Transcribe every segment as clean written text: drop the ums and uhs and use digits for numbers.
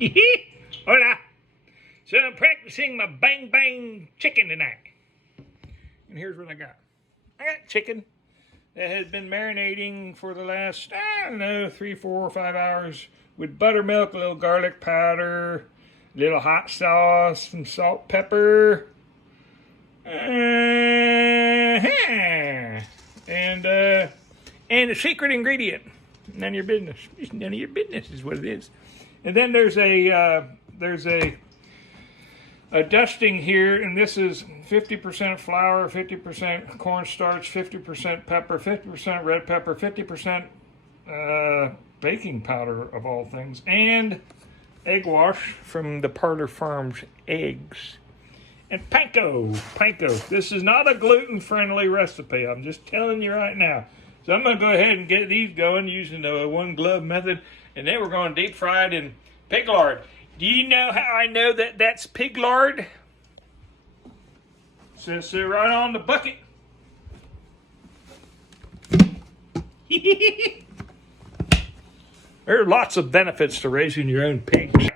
Hola. So I'm practicing my bang bang chicken tonight. And here's what I got. I got chicken that has been marinating for the last, I don't know, 3, 4, 5 hours with buttermilk, a little garlic powder, a little hot sauce, some salt, pepper, and a secret ingredient. None of your business. It's none of your business is what it is. And then there's a dusting here, and this is 50% flour, 50% cornstarch, 50% pepper, 50% red pepper, 50% baking powder of all things, and egg wash from the Parlor Farms eggs. And panko. This is not a gluten-friendly recipe. I'm just telling you right now. So I'm going to go ahead and get these going using the one glove method, and then we're going deep fried in pig lard. Do you know how I know that that's pig lard? Says so right on the bucket. There are lots of benefits to raising your own pigs.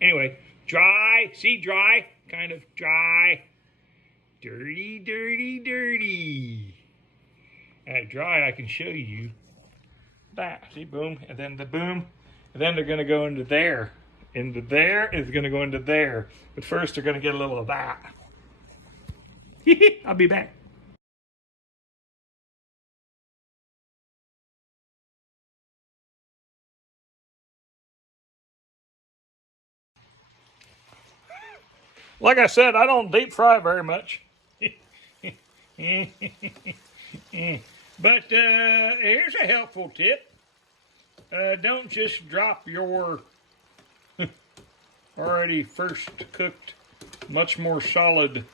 Anyway, dry, see dry, kind of dry. Dirty, dirty, dirty. Dry, I can show you that. See, boom, and then the boom, and then they're going to go into there. Into there is going to go into there. But first, they're going to get a little of that. I'll be back. Like I said, I don't deep fry very much. But here's a helpful tip. Don't just drop your already first cooked, much more solid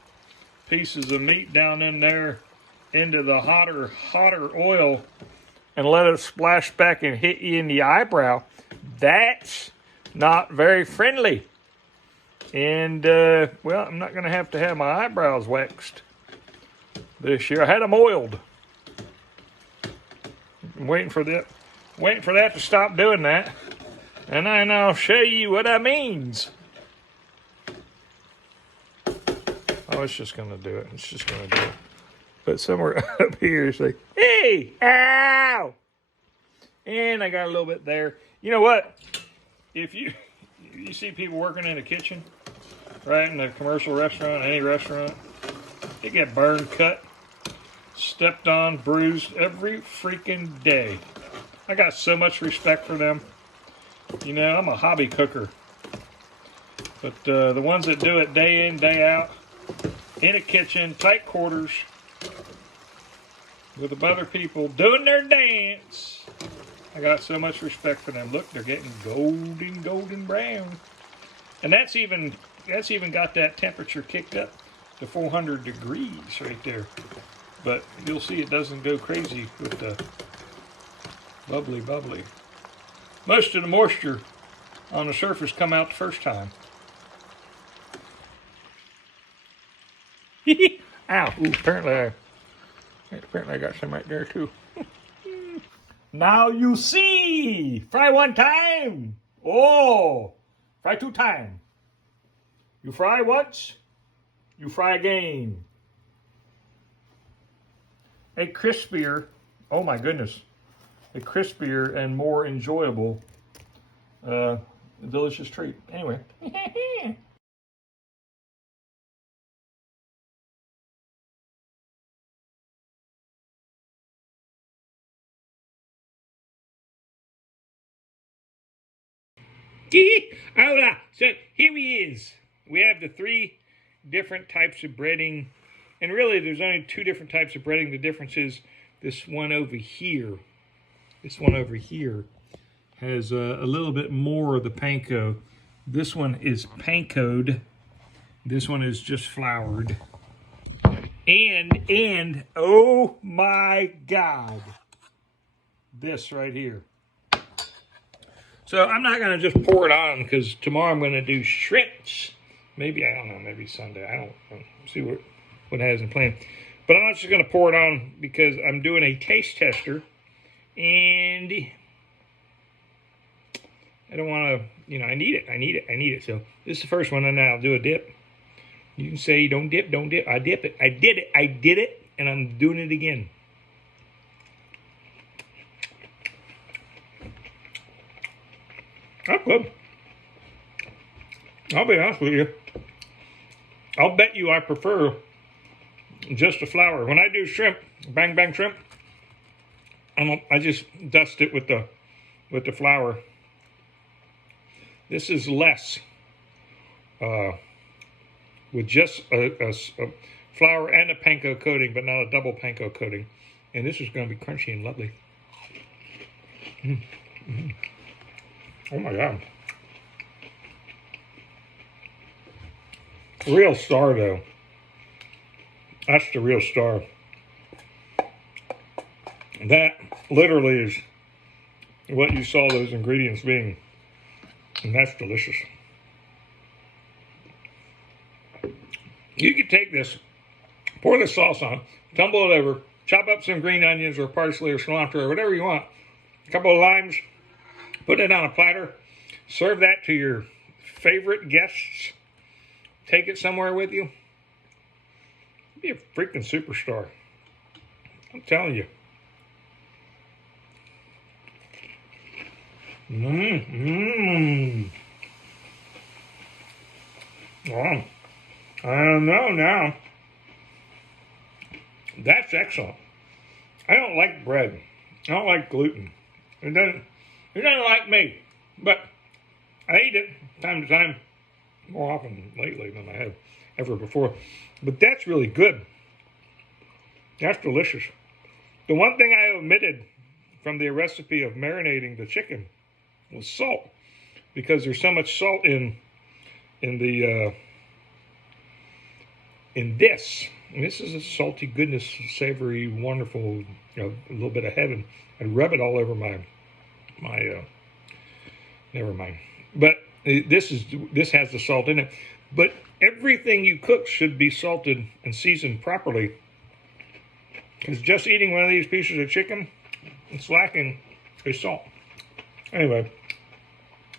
pieces of meat down in there into the hotter oil and let it splash back and hit you in the eyebrow. That's not very friendly. And, well, I'm not going to have my eyebrows waxed this year. I had them oiled. I'm waiting for that to stop doing that. And then I'll show you what that means. Oh, it's just going to do it. It's just going to do it. But somewhere up here, it's like, hey, ow! And I got a little bit there. You know what? If you see people working in the kitchen, right, in a commercial restaurant, any restaurant, they get burned, cut, stepped on, bruised every freaking day. I got so much respect for them. You know, I'm a hobby cooker. But the ones that do it day in, day out, in a kitchen, tight quarters, with other people doing their dance, I got so much respect for them. Look, they're getting golden brown. And that's even got that temperature kicked up to 400 degrees right there. But you'll see it doesn't go crazy with the bubbly. Most of the moisture on the surface come out the first time. Ow! Ooh, apparently I got some right there too. Now you see! Fry one time! Oh! Fry 2 times. You fry once, you fry again. A crispier, oh my goodness, a crispier and more enjoyable delicious treat. Anyway. Hola. So here he is. We have the 3 different types of breading. And really, there's only 2 different types of breading. The difference is this one over here. This one over here has a little bit more of the panko. This one is pankoed. This one is just floured. And oh my God, this right here. So I'm not going to just pour it on because tomorrow I'm going to do shrimps. Maybe, I don't know, maybe Sunday. I don't know. See what has in plan. But I'm not just going to pour it on because I'm doing a taste tester. And I don't want to, you know, I need it. So this is the first one, and then I'll do a dip. You can say don't dip. I dip it. I did it, and I'm doing it again. That's good. I'll be honest with you. I'll bet you I prefer just the flour. When I do shrimp, bang bang shrimp, I just dust it with the flour. This is less, with just a flour and a panko coating, but not a double panko coating. And this is going to be crunchy and lovely. Oh my God. Real star though. That's the real star. That literally is what you saw those ingredients being. And that's delicious. You could take this, pour the sauce on, tumble it over, chop up some green onions or parsley or cilantro or whatever you want, a couple of limes, put it on a platter, serve that to your favorite guests, take it somewhere with you. Be a freaking superstar. I'm telling you. Well, I don't know now. That's excellent. I don't like bread. I don't like gluten. It doesn't like me. But I eat it time to time, more often lately than I have ever before. But that's really good. That's delicious. The one thing I omitted from the recipe of marinating the chicken was salt, because there's so much salt in this. And this is a salty goodness, savory, wonderful, you know, a little bit of heaven. I'd rub it all over my never mind. But this has the salt in it. But everything you cook should be salted and seasoned properly. Because just eating one of these pieces of chicken, it's lacking a salt. Anyway,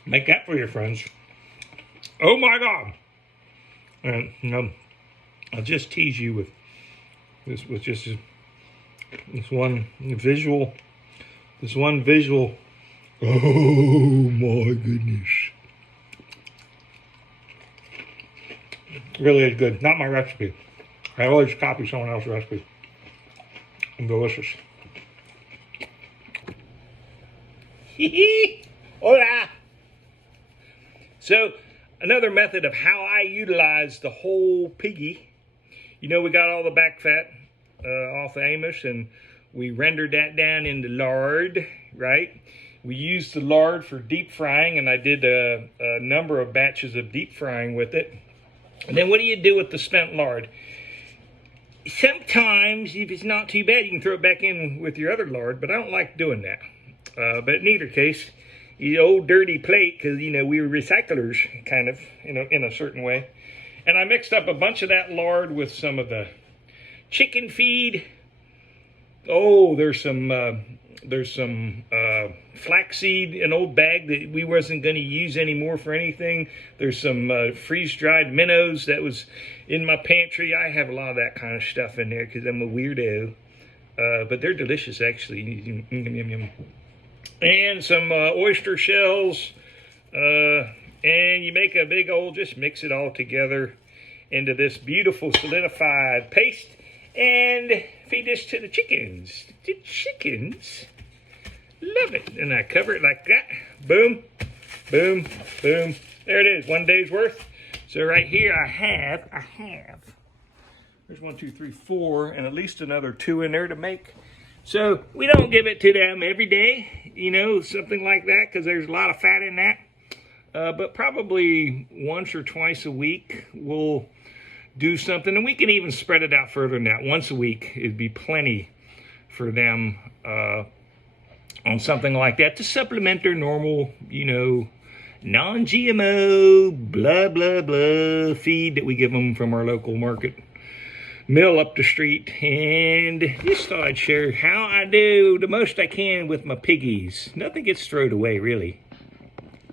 make that for your friends. Oh my God! And you know, I'll just tease you with this, with just this one visual. This one visual. Oh my goodness! Really is good. Not my recipe. I always copy someone else's recipe. And delicious. Hola! So, another method of how I utilize the whole piggy. You know, we got all the back fat off of Amos, and we rendered that down into lard, right? We used the lard for deep frying, and I did a number of batches of deep frying with it. And then what do you do with the spent lard? Sometimes, if it's not too bad, you can throw it back in with your other lard, but I don't like doing that. But in either case, the old dirty plate, because, you know, we were recyclers, kind of, you know, in a certain way. And I mixed up a bunch of that lard with some of the chicken feed. Oh, there's some flaxseed, an old bag that we wasn't going to use anymore for anything. There's some freeze-dried minnows that was in my pantry. I have a lot of that kind of stuff in there because I'm a weirdo. But they're delicious, actually. And some oyster shells. And you make a big old, just mix it all together into this beautiful solidified paste. And feed this to the chickens. The chickens love it. And I cover it like that. Boom, boom, boom. There it is, 1 day's worth. So right here I have, there's 1, 2, 3, 4, and at least another 2 in there to make. So we don't give it to them every day, you know, something like that, because there's a lot of fat in that. But probably once or twice a week we'll do something, and we can even spread it out further than that. Once a week it'd be plenty for them on something like that to supplement their normal, you know, non-GMO, blah, blah, blah feed that we give them from our local market mill up the street. And just thought I'd share how I do the most I can with my piggies. Nothing gets thrown away, really.